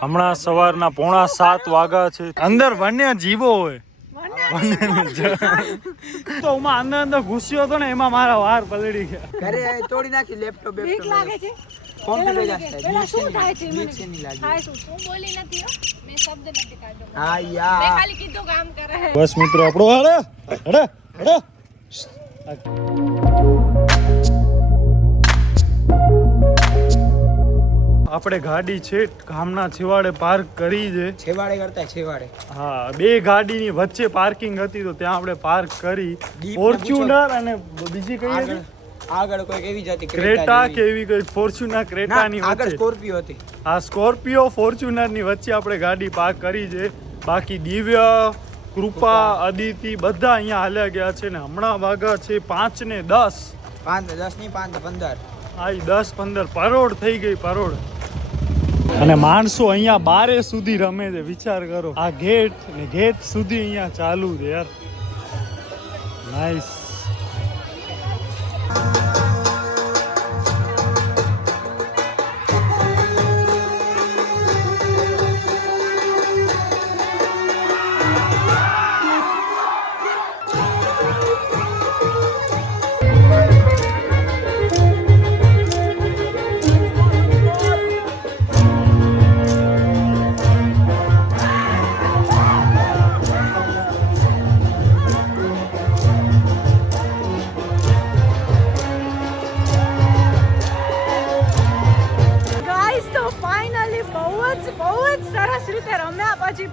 હમણાં સવારના 6:45 વાગ્યા છે. અંદર વન્ય જીવો હોય તો હું અંદર ઘૂસ્યો હતો ને એમાં મારા વાર પલળી ગયા. ઘરે તોડી નાખી લેપટોપ બીક લાગે છે. કોમ્પ્યુટર જાસ્તા પેલા શું થાય છે મને બીક છે નહીં લાગે. થાય શું હું બોલી નથી હો મેં શબ્દ નથી કાઢ્યો હા યાર મેં ખાલી કીધું કામ કરે બસ મિત્રો આપણો હડે આપણે ગાડી છે ગામના છેવાડે પાર્ક કરી છે. છેવાડે કરતા છેવાડે. હા, બે ગાડીની વચ્ચે પાર્કિંગ હતી તો ત્યાં આપણે પાર્ક કરી. ફોર્ચ્યુનર અને બીજી કઈ હતી આગળ કોઈ એવી જ હતી ક્રેટા કે એવી કોઈ ફોર્ચ્યુનર ક્રેટાની આગળ વચ્ચે સ્કોર્પિયો હતી. આ સ્કોર્પિયો ફોર્ચ્યુનરની વચ્ચે આપણે ગાડી પાર્ક કરી છે. બાકી દિવ્ય કૃપા અદિતિ બધા અહીંયા હાલ્યા ગયા છે ને હમણાં વાગ્યા છે 5:10. 5:10 ની 5:15. આ 10-15 પરોડ થઈ ગઈ પરોડ. અને માણસો અહીંયા બારે સુધી રમે છે. વિચાર કરો આ ગેટ ને ગેટ સુધી અહીંયા ચાલુ છે યાર. નાઈસ.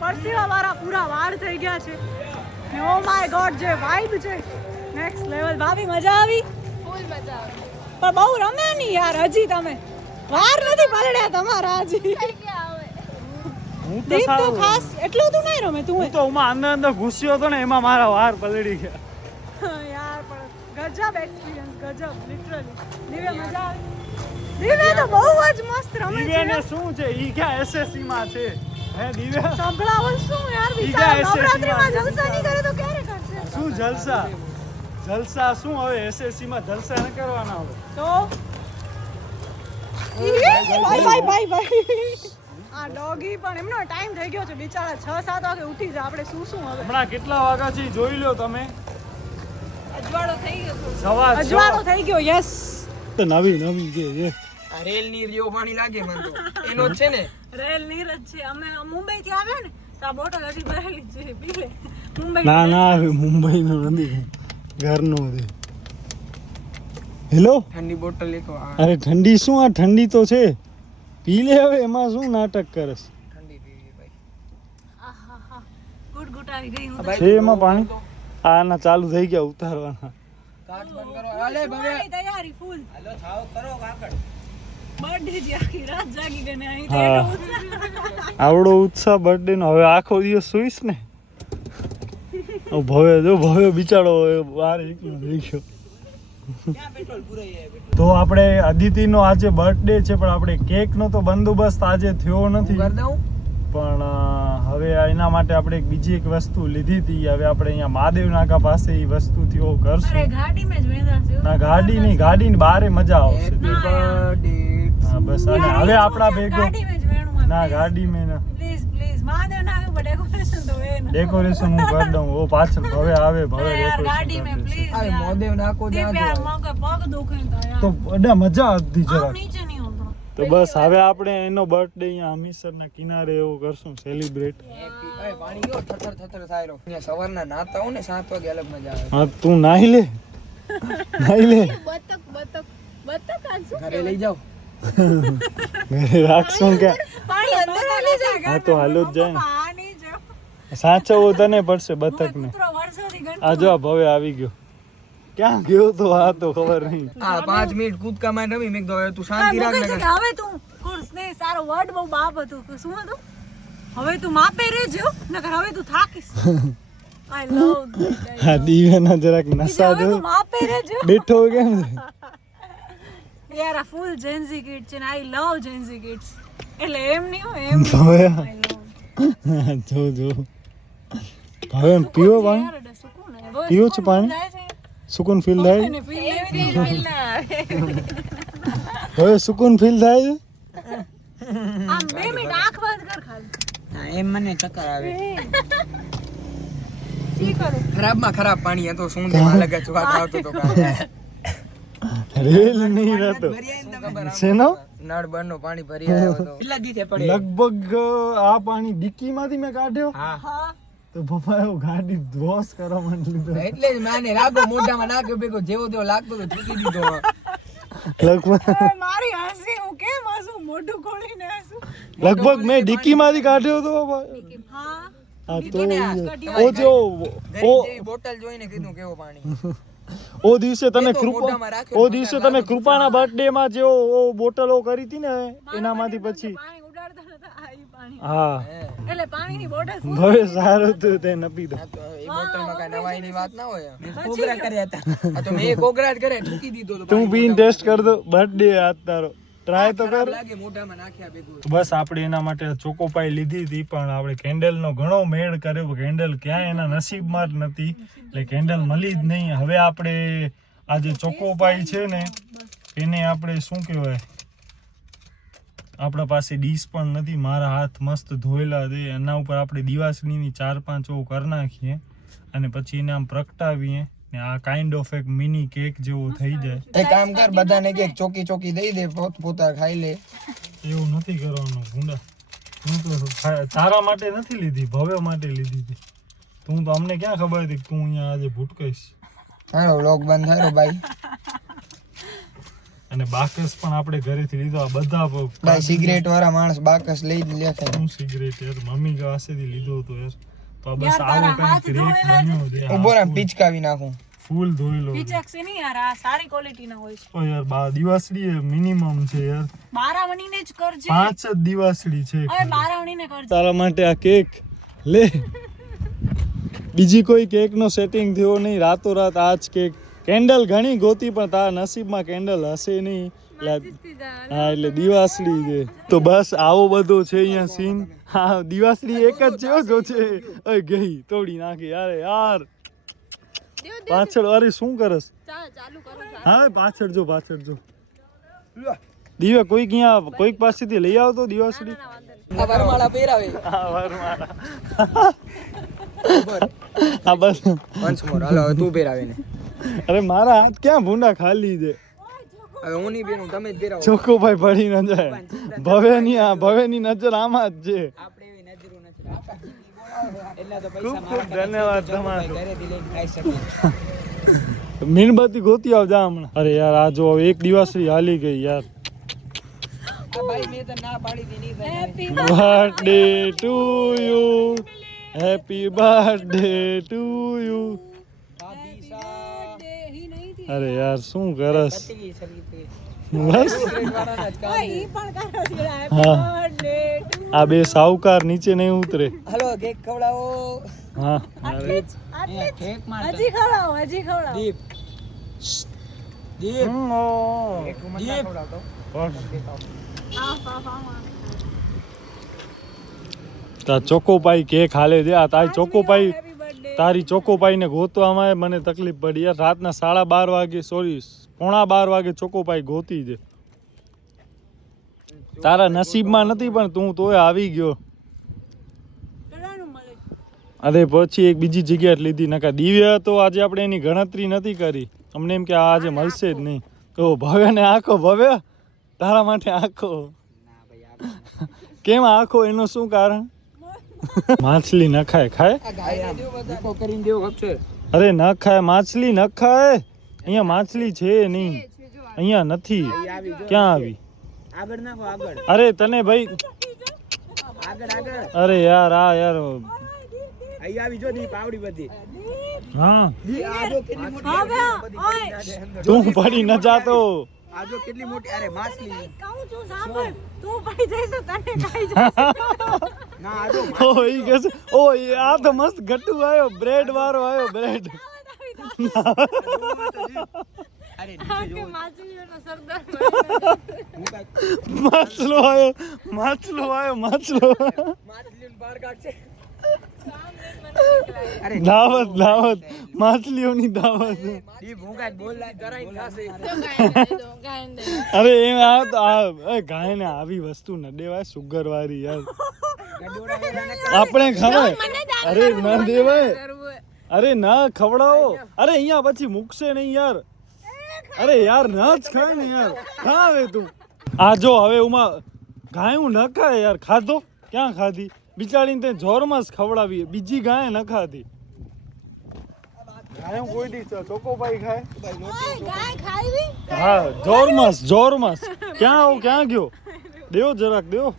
પરસેવાવાળા પૂરા વાળ થઈ ગયા છે. ઓ માય ગોડ જે વાઇબ છે નેક્સ્ટ લેવલ. ભાભી મજા આવી? ફૂલ મજા આવી. પણ બહુ રમ્યા નહીં યાર હજી તમે. વાર નથી પલડ્યા તમારા હજી. હું તો દીપ તો ખાસ એટલું તું નહીં રમે તું. તો હું અંદર ઘૂસ્યો હતો ને એમાં મારા વાર પલળી ગયા. યાર પણ ગજબ એક્સપીરિયન્સ ગજબ લિટરલી. દિવ્ય મજા આવી? દિવ્ય તો બહુ જ મસ્ત રમે છે. દિવ્યાને શું છે ઈ ક્યાં એસએસસી માં છે? હે દિવ્યા સંભળાવો શું યાર વિચાર નવરાત્રીમાં જલસા નહીં કરે તો ક્યારે કરશે? શું જલસા શું હવે એસએસસી માં જલસા ન કરવાના હવે તો ભાઈ આ ડોગી પણ એમનો ટાઈમ થઈ ગયો છે બિચારા 6-7 વાગે ઉઠી જાય. આપણે શું હવે હમણાં કેટલા વાગ્યા છે જોઈ લો તમે. અજવાળો થઈ ગયો. અજવાળો થઈ ગયો. યસ તો નવી છે આ રેલ ની રીઓ પાણી લાગે મને તો એનો જ છે ને. રેલ નીર જ છે. અમે મુંબઈ થી આવ્યા ને તો આ બોટલ હજી ભરેલી છે પી લે. મુંબઈ ના મુંબઈ નો નથી ઘરનો છે. હેલો ઠંડી બોટલ લેતો. અરે ઠંડી શું આ ઠંડી તો છે પી લે હવે એમાં શું નાટક કરસ. ઠંડી પીવી ભાઈ. આહાહા ગુટ આવી ગઈ. હું છે એમાં પાણી આના ચાલુ થઈ ગયા ઉતારવાના. કાચ બંધ કરો. હાલે ભવે તૈયારી ફૂલ. હાલો છાવ કરો કાકડ. બર્થડે જે આખી રાત જાગી ગઈ ને અહીં હા. આવડો ઉત્સાહ બર્થડે નો. હવે આખો દિવસ સુઈશ ને. ભવ્ય બિચારો બહાર એકલો રહી ગયો. ક્યાં પેટ્રોલ પુરાઈ તો આપણે અદિતિનો આજે બર્થડે છે પણ આપણે કેકનો તો બંદોબસ્ત આજે થયો નથી. કરી દઉં પણ હવે એના માટે આપણે બીજી એક વસ્તુ લીધી હતી. હવે આપણે અહીંયા મહાદેવ નાકા પાસે એ વસ્તુથી અરે કરશું. ગાડી મેં જ વેંદા છે. ના ગાડીની બારે મજા આવશે. Happy birthday. હા બસ અને હવે આપણા ભેગો ગાડી મેં જ વેણું. ના ગાડી મેં ના પ્લીઝ મહાદેવ ના ઉપર ડેકોરેશન તો વે ને. ડેકોરેશન હું કરી દઉં. ઓ પાછળ ભવે આવે ભવે યાર ગાડી ડેકોરેશન મેં કરી દેશે. પ્લીઝ આ મોદેવ નાખો દીપ ત્યાં યાર જો. મગે પગ દુખે તો યાર. તો અડા મજા આવતી આમ જરાક. નીચે નહીં હોતો. તો બસ હવે આપણે એનો બર્થડે અહીંયા હમીસરના કિનારે એવું કરશું સેલિબ્રેટ. એ પાણી ગયો થથર થાય રહ્યો. અહીંયા સવારના નાતા હું ને 7 વાગે અલગ મજા આવે. હા તું નાહી લે બતક આજ શું ઘરે લઈ જાઓ. ઘરે રાખશું કે પાણી અંદર લઈ જાય. હા તો હાલો જ જાય ને. પાણી જો સાચવવો તને પડશે બતકને. કૂતરો વર્ષોથી ગણતો. આ જો ભવે આવી ગયો. ક્યાં ગયો તો આ તો ખબર નહીં. આ 5 મિનિટ કૂદકા માં રમી મેં કીધું હવે તું શાંતિ રાખ હવે ને. હવે તું કોર્સ ને સારો વર્ડ બહુ બાપ હતું કે શું હતું હવે તું માપે રહેજો નકર હવે તું થાકીશ. આઈ લવ હા દિવ્યાના જરાક નશા હવે જો તું માપે રહેજો. બેઠો કેમ છે? યાર આ ફૂલ જેન્ઝી કિડ છે ને આઈ લવ જેન્ઝી કિડ્સ એટલે એમ નહીં હોય એમ ભવે I love. જો હવે પીવો પાણી યાર એટલે સુકૂન હે. બસ પીવો છો સુકૂન પાણી? થાય છે. સુકૂન ફીલ થાય એને feel એવી feel ના આવે. હવે સુકૂન ફીલ થાય છે. આમ 2 મિનિટ આંખ બંધ કર એમ મને ચક્કર આવે ઈ કરું ખરાબમાં ખરાબ પાણી હતો શું તે અલગ જ વાત આવતો તો કાંઈ રેલ નહીં રહેતો શેનો નળ બરનો પાણી ભરી આવ્યો હતો કેટલા દિવસે પડે લગભગ આ પાણી ડિક્કીમાંથી મેં કાઢ્યો હા તો પપ્પા એવું ગાડી ધોસ કરવા માંડી એટલે જ માને લાગો મોઢામાં નાખ્યો ભેગો જેવો તેવો લાગતો તો ચૂકી દીધો લગભગ મારી હસી હું કેમ હસું મોઢું ખોલીને હસું લગભગ મેં ડિક્કીમાંથી કાઢ્યો તો પપ્પા હા હા તો ઓ જો ઓ બોટલ જોઈને કીધું કેવો પાણી ઓ દિવસે તમે મોઢામાં રાખ્યો, ઓ દિવસે તમે કૃપાના બર્થડે માં જે બોટલો કરી હતી ને એનામાંથી પછી પાણી ઉડાડતા નતા આ ઈ પાણી હા એટલે પાણીની બોટલ હવે સારું તું તે ન પીધો આ તો એ બોટલમાં કાંઈ નવાઈની વાત ના હોય કોગરા કર્યા હતા આ તો મેં કોગરા જ કરે ઠૂકી દીધો તો તું પીને ટેસ્ટ કર દો બર્થડે આજ તારો ટ્રાય તો કર લાગે મોઢામાં નાખ્યા ભેગું બસ આપણે એના માટે ચોકોપાઈ લીધી હતી પણ આપણે કેન્ડલનો ઘણો મેળ કર્યો કેન્ડલ ક્યાંય એના નસીબમાં જ નથી એટલે કેન્ડલ મળી જ નહીં હવે આપણે આ જે ચોકોપાઈ છે ને એને આપણે શું કહેવાય આપણા પાસે ડીશ પણ નથી મારા હાથ મસ્ત ધોયેલા છે એના ઉપર આપણે દિવાસળીની 4-5 ઓ કરી નાખીએ અને પછી એને આમ પ્રગટાવીએ ને આ કાઇન્ડ ઓફ એક મિની કેક જેવો થઈ જાય એક કામ કર બધાને એક ચોકી ચોકી દઈ દે પોતા ખાઈ લે એવું નથી કરવાનું ગુંડા હું તો તારા માટે નથી લીધી ભવ્ય માટે લીધી હતી તું તો અમને ક્યાં ખબર હતી કે તું અહીંયા આજે ભૂટકઈશ હાલો વ્લોગ બંધ થયો ભાઈ અને બાકસ પણ આપણે ઘરેથી લીધો આ બધા ભાઈ સિગરેટ વાળા માણસ બાકસ લઈ જ લે છે શું સિગરેટ યાર મમ્મી પાસેથી લીધો હતો યાર તો આ બસ આવો કંઈક ક્રેક બન્યો છે ઉભો રહે પીચકાવી નાખું ફૂલ ધોયેલો છે. પીચક છે નહીં યાર આ સારી ક્વોલિટીના હોય છે ઓ યાર દિવાસળી મિનિમમ છે યાર બારાવણીને જ કરજે 5 જ દિવાસળી છે હવે બારાવણીને કરજે તારા માટે આ કેક લે બીજી કોઈ કેક નો સેટિંગ થયો નહીં રાતોરાત આ જ કેક કેન્ડલ ઘણી ગોતી પણ તારા નસીબમાં કેન્ડલ હશે નહીં હા એટલે દિવાસળી છે તો બસ આવો બધો છે અહીંયા સીન હા દિવાસળી એક જ છે જો છે ઓય ગઈ તોડી નાખી યાર યાર પાછળ અરે શું કરસ હા પાછળ જો દીવે કોઈક અહીંયા કોઈક પાસેથી લઈ આવતો દિવાસળી આ વરમાળા પહેરાવે હા વરમાળા હા બસ વંશ મોર હાલો હવે તું પહેરાવે ને અરે મારા હાથ ક્યાં ભૂંડા ખાલી છે હવે હું નહીં પહેરું તમે જ પહેરાવો ચોકોભાઈ પડી ન જાય ભવેની નજર આમાં જ છે આપણે એવી નજરો નથી એટલા તો ખૂબ પૈસા ખૂબ ધન્યવાદ તમારો ઘરેથી લઈને ખાઈ શકીએ મીણબત્તી ગોતી આવજા હમણાં અરે યાર આ જો હવે એક દિવાસળી હાલી ગઈ યાર આ ભાઈ મેં તો ના પાડી દી નહીં happy birthday to you happy birthday to you અરે યાર શું કરસ બસ ઈ પણ કરો છે હા. હેપી બર્થડે આ બે સાવકાર નીચે નહીં ઉતરે હાલો કેક ખવડાવો હા કેક માં હજી ખવડાવો દીપ દીપ હમ, ઓ. કેક માં ના ખવડાવતો તા ચોકોપાઈ કેક હાલે છે આ તારી ચોકોપાઈ હેપી બર્થડે તારી ચોકોપાઈને ગોતવામાં મને તકલીફ પડી યાર રાતના 12:30 વાગે સોરી 11:15 વાગે ચોકોપાઈ ગોતી છે તારા નસીબમાં નથી પણ તું તોય આવી ગયો કેટલાનું મળે અરે પછી એક બીજી જગ્યાએ જ લીધી નકા દિવ્ય તો આજે આપણે એની ગણતરી નથી કરી અમને એમ કે આ આજે મળશે જ નહીં તો ભવ્યને આખો ભવ્ય તારા માટે આખો કેમ આખો એનું શું કારણ માછલી ન ખાય ખાય આ ગાય દીપો કરીને દેવો ગપશે અરે ન ખાય માછલી ન ખાય અહીંયા માછલી છે નહીં અહીંયા નથી ક્યાં આવી આગળ નાખો આગળ અરે તને ભાઈ આગળ અરે યાર આ યાર અહીં આવી જો દીપ આવડી બધી હા આજો કેટલી મોટી હવે ઓય તું પડી ન જાતો આજો કેટલી મોટી અરે માછલી કહું છું સાંભળ તું પડી જઈશ તો તને ખાઈ જશે ના આજો ઓ ઈ કે છે ઓ આ તો મસ્ત ગટ્ટુ આવ્યો બ્રેડ વાળો આવ્યો બ્રેડ અરે કે માછલીઓનો સરદાર માછલો આવ્યો માછલો માછલીને બહાર કાઢશે અરે દાવત માછલીઓની દાવત દીપ હું કાંઈક બોલ કરાઈને ખાશે અરે એ આ તો આ ગાયને આવી વસ્તુ ન દેવાય સુગર વાળી યાર આપણે ખવાય અરે ના દેવાય અરે ના ખવડાવો અરે અહીંયા પછી મૂકશે નહીં યાર અરે યાર ના જ ખાય ને યાર ખાવે તું આ જો હવે ઉમાં ગાયું ન ખાય યાર ખાધો ક્યાં ખાધી બિચારીને તે જોરમાં જ ખવડાવી બીજી ગાય ન ખાધી ગાયું કોઈ દી ચોકોપાઈ ખાય હા જોરમાં ક્યાં ગયો દેવો જરાક દેવો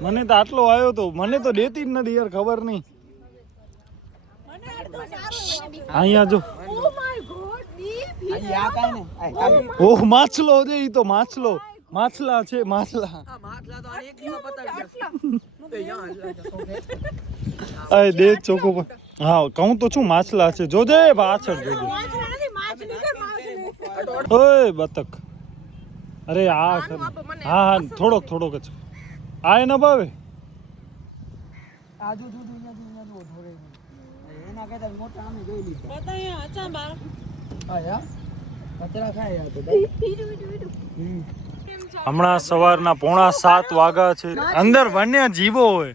મને તો આટલો આવ્યો તો મને તો દેતી જ નથી યાર ખબર નહીં અહીંયા જો ઓહ માછલો છે ઈ તો માછલા છે માછલા અરે દે ચોકો હા કહું તો છું માછલા છે જોજે પાછળ જોજે ઓય બતક અરે આ હા થોડોક જ આ ન ભાવે હમણાં સવારના 6:45 વાગ્યા છે અંદર વન્ય જીવો હોય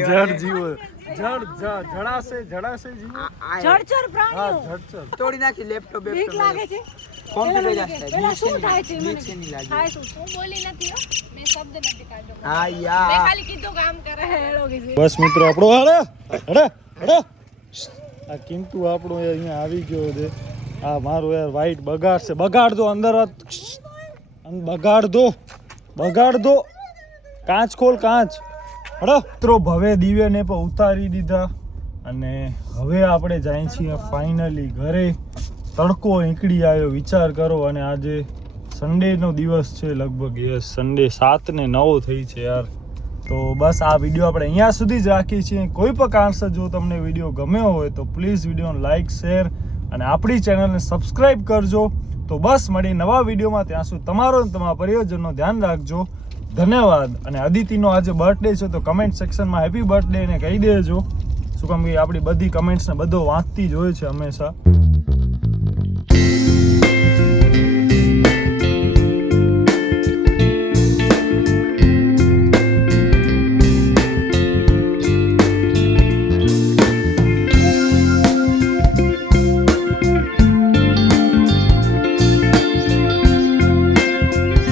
જળ જીવો જળાશે જીવો જળચર પ્રાણીઓ હા જળચર તોડી નાખી લેપટોપ બીક લાગે છે કોમ્પ્યુટર જાસ્ત પેલા શું થાય છે મને નીચે નહીં લાગે થાય શું હું બોલી નથી હો મેં શબ્દ નથી કાઢ્યો હા મેં યાર ખાલી કીધું કામ કરે હેડો કે છે બસ મિત્રો આપણો હડે આ કિંતુ આપણો અહીંયા આવી ગયો છે આ મારો યાર વાઈટ બગાડશે બગાડ દો અંદર બગાડ દો કાચ ખોલ કાચ હડો મિત્રો ભવે દિવ્યને પણ ઉતારી દીધા અને હવે આપણે જાય છીએ ફાઇનલી ઘરે તડકો નીકળી આવ્યો વિચાર કરો અને આજે સન્ડેનો દિવસ છે લગભગ યસ સન્ડે 7 ને 9 થઈ છે યાર તો બસ આ વિડીયો આપણે અહીંયા સુધી જ રાખીએ છીએ કોઈ પણ કારણસર જો તમને વિડીયો ગમ્યો હોય તો પ્લીઝ વિડીયોને લાઇક શેર અને આપણી ચેનલને સબસ્ક્રાઈબ કરજો તો બસ મળી નવા વિડીયોમાં ત્યાં સુધી તમારો અને તમારા પરિવારજનનો ધ્યાન રાખજો ધન્યવાદ અને અદિતિનો આજે બર્થડે છે તો કમેન્ટ સેક્શનમાં હેપી બર્થડે ને કહી દેજો શું કામ કે આપણી બધી કમેન્ટ્સને બધો વાંચતી જ હોય છે હંમેશા